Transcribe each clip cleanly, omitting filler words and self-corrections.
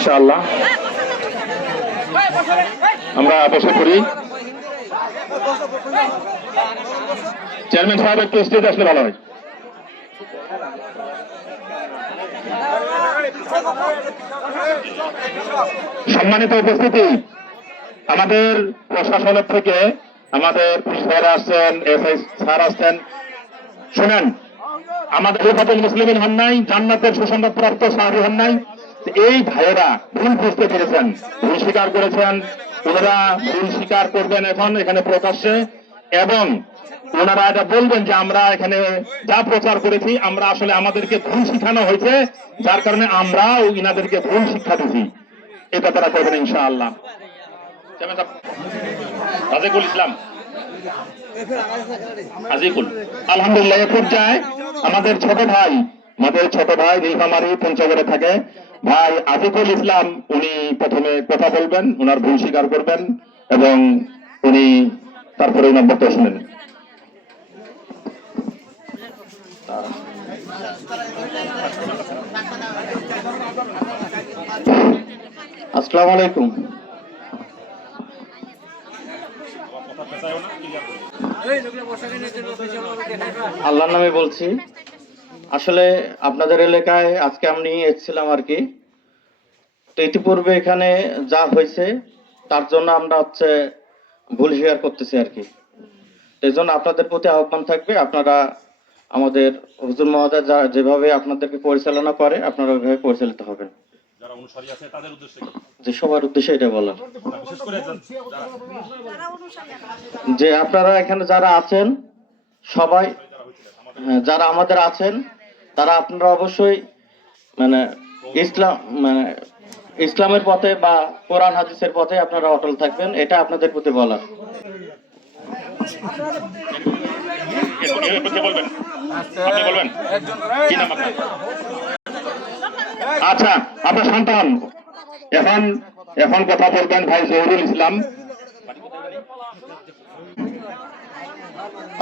ইনশাআল্লাহ আমরা বসে পড়ি। চেয়ারম্যান সাহেব একটু স্টেজে আসলে ভালো হয়। সম্মানিত উপস্থিতি, আমাদের প্রশাসনের থেকে আমাদের পুলিশ ভাইরা আসছেন, এসআই স্যার আসছেন। শুনেন, আমাদের হেফাজতুল মুসলিমিন হন নাই, জান্নাতের সুসংবাদপ্রাপ্ত সাহাবী হন নাই। এই ভাইয়েরা ভুল বুঝতে পেরেছেন, ভুল স্বীকার করেছেন। ওনারা ভুল স্বীকার করবেন এখন এখানে প্রকাশ্যে, এবং ওনারা এটা বলবেন যে আমরা এখানে যা প্রচার করেছি আমরা আসলে আমাদেরকে ভুল শিখানো হয়েছে, যার কারণে আমরা ইনাদেরকে ভুল শিক্ষা দিচ্ছি। এটা তারা করবেন ইনশাআল্লাহ। রাজিকুল ইসলাম, আজিকুল, আলহামদুলিল্লাহ। এ পর্যায়ে আমাদের ছোট ভাই নীলফামারী পঞ্চগড়ে থাকে, ভাই আজিকুল ইসলাম, উনি প্রথমে কথা বলবেন, ওনার ভুল স্বীকার করবেন এবং উনি তারপরে ওনার বক্তব্য শুনেন। আসসালামু আলাইকুম। আল্লাহর নামে বলছি। আসলে আপনাদের এলাকায় আজকে আমি এসেছিলাম আর কি। তো ইতিপূর্বে এখানে যা হয়েছে তার জন্য আমরা ভুল স্বীকার করতেছি আর কি। এই জন্য আপনাদের প্রতি আহ্বান থাকবে, আপনারা আমাদের হুজুর মহোদয় যেভাবে আপনাদেরকে পরিচালনা করে আপনারা ওইভাবে পরিচালিত হবেন। যে সবার উদ্দেশ্যে এটা বলা যে আপনারা এখানে যারা আছেন সবাই, যারা আমাদের আছেন তারা আপনারা অবশ্যই ইসলামের পথে বা কোরআন হাদিসের পথে আপনারা অটল থাকবেন, এটা আপনাদের প্রতি বলা। আচ্ছা, আপনার সন্তান এখন কথা বলবেন ভাই জহুরুল ইসলাম।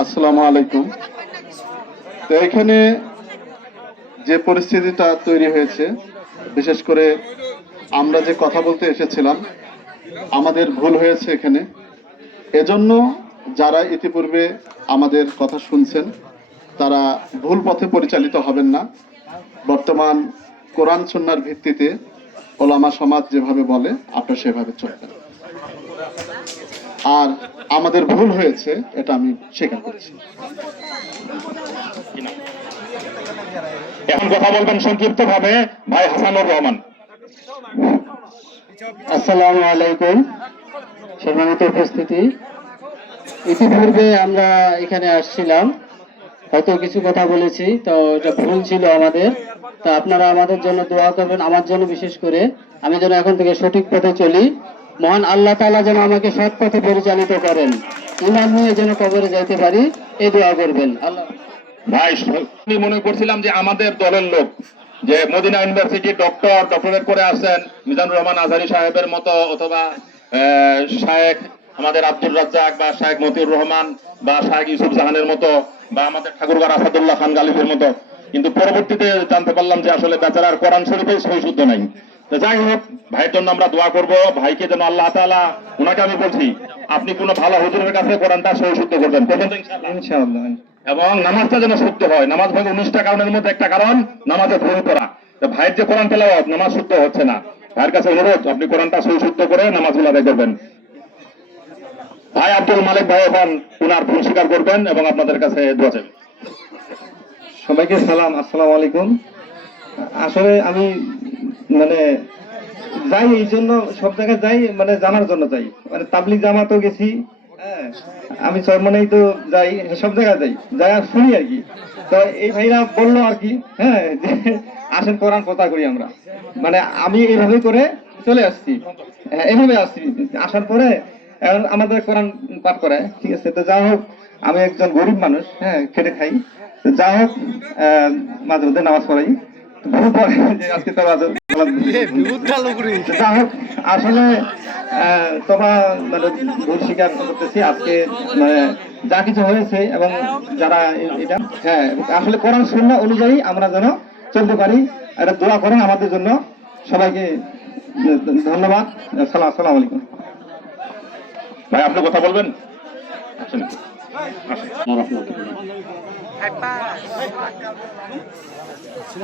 আসসালামু আলাইকুম। তো এখানে যে পরিস্থিতিটা তৈরি হয়েছে, বিশেষ করে আমরা যে কথা বলতে এসেছিলাম আমাদের ভুল হয়েছে এখানে। এজন্য যারা ইতিপূর্বে আমাদের কথা শুনছেন তারা ভুল পথে পরিচালিত হবেন না। বর্তমান কোরআন সুন্নাহর ভিত্তিতে ওলামা সমাজ যেভাবে বলে আপনারা সেভাবে চলবেন। আর আমাদের ভুল হয়েছে এটা আমি স্বীকার করছি। এখন কথা বলবেন সংক্ষিপ্ত ভাবে ভাই হাসানুর রহমান। আসসালামু আলাইকুম। সম্মানিত উপস্থিতি, ইতিপূর্বে আমরা এখানে আসছিলাম, হয়তো কিছু কথা বলেছি, তো এটা ভুল ছিল আমাদের। তো আপনারা আমাদের জন্য দোয়া করবেন, আমার জন্য বিশেষ করে, আমি যেন এখন থেকে সঠিক পথে চলি। মহান আল্লাহ তাআলা যেন আমাকে সৎ পথে পরিচালিত করেন, ঈমান নিয়ে যেন কবরে যাইতে পারি, এই দোয়া করবেন। আল্লাহ ভাই, আমি মনে করছিলাম যে আমাদের দলের লোক যে মদিনা ইউনিভার্সিটি ডক্টরেট করে আসছেন মিজানুর রহমান আজহারি সাহেবের মতো, অথবা শায়েখ আমাদের আব্দুল রাজ্জাক বা শায়েখ মতিউর রহমান বা শায়েখ ইউসুফ জাহানের মতো বা আমাদের ঠাকুরগাঁও আসাদুল্লাহ খান গালিবের মতো, কিন্তু পরবর্তীতে জানতে পারলাম যে আসলে বেচারার কোরআন শরীফেও সহি শুদ্ধ নাই। যাই হোক, ভাইয়ের জন্য আমরা দোয়া করব, ভাইকে যেন আল্লাহ তাআলা, ওনাকে আমি বলছি আপনি কোনো ভালো হুজুরের কাছে কোরআনটা সহি শুদ্ধ করবেন ইনশাআল্লাহ, এবং নামাজটা যেন শুদ্ধ হয়। নামাজ ভাই 19টা কারণের মধ্যে একটা কারণ নামাজে ভুল করা। ভাইয়ের যে কোরআন তেলাওয়াত, নামাজ শুদ্ধ হচ্ছে না, ভাইয়ের কাছে অনুরোধ আপনি কোরআনটা সহি শুদ্ধ করে নামাজগুলো আদায় করবেন। ভাই আব্দুল মালিক ভাই এখন উনার ভুল স্বীকার করবেন এবং আপনাদের কাছে দোয়া চাইবেন। সবাইকে সালাম, আসসালামু আলাইকুম। আসলে আমি যাই এই জন্য, সব জায়গায় যাই জানার জন্য যাই, তাবলিগ জামাতেও গেছি, হ্যাঁ, আমি চরমনেই তো যাই, সব জায়গায় যাই আর শুনি আর কি। তো এই ভাইরা বললো আর কি, হ্যাঁ, যে আসেন কোরআন কথা করি আমরা, আমি এইভাবে করে চলে আসছি, এইভাবে আসছি। আসার পরে এখন আমাদের কোরআন পাঠ করে, ঠিক আছে। তো যা হোক, আমি একজন গরিব মানুষ, হ্যাঁ, খেটে খাই। যা হোক, মাঝে মধ্যে নামাজ পড়াই, আজকে তো যা হোক, আসলে ভুল স্বীকার করতেছি আজকে, যা কিছু হয়েছে এবং যারা এটা, হ্যাঁ, আসলে কোরআন সুন্নাহ অনুযায়ী আমরা যেন চলতে পারি। এটা দোয়া করেন আমাদের জন্য, সবাইকে ধন্যবাদ। আসসালামু আলাইকুম। ভাই আপনি কথা বলবেন? আসেন।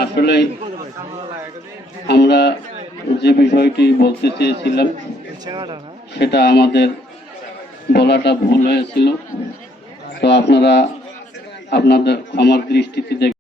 আসলে আমরা যে বিষয়টি বলতে চেয়েছিলাম সেটা আমাদের বলাটা ভুল হয়েছিল, তো আপনারা আপনাদের ক্ষমার দৃষ্টিতে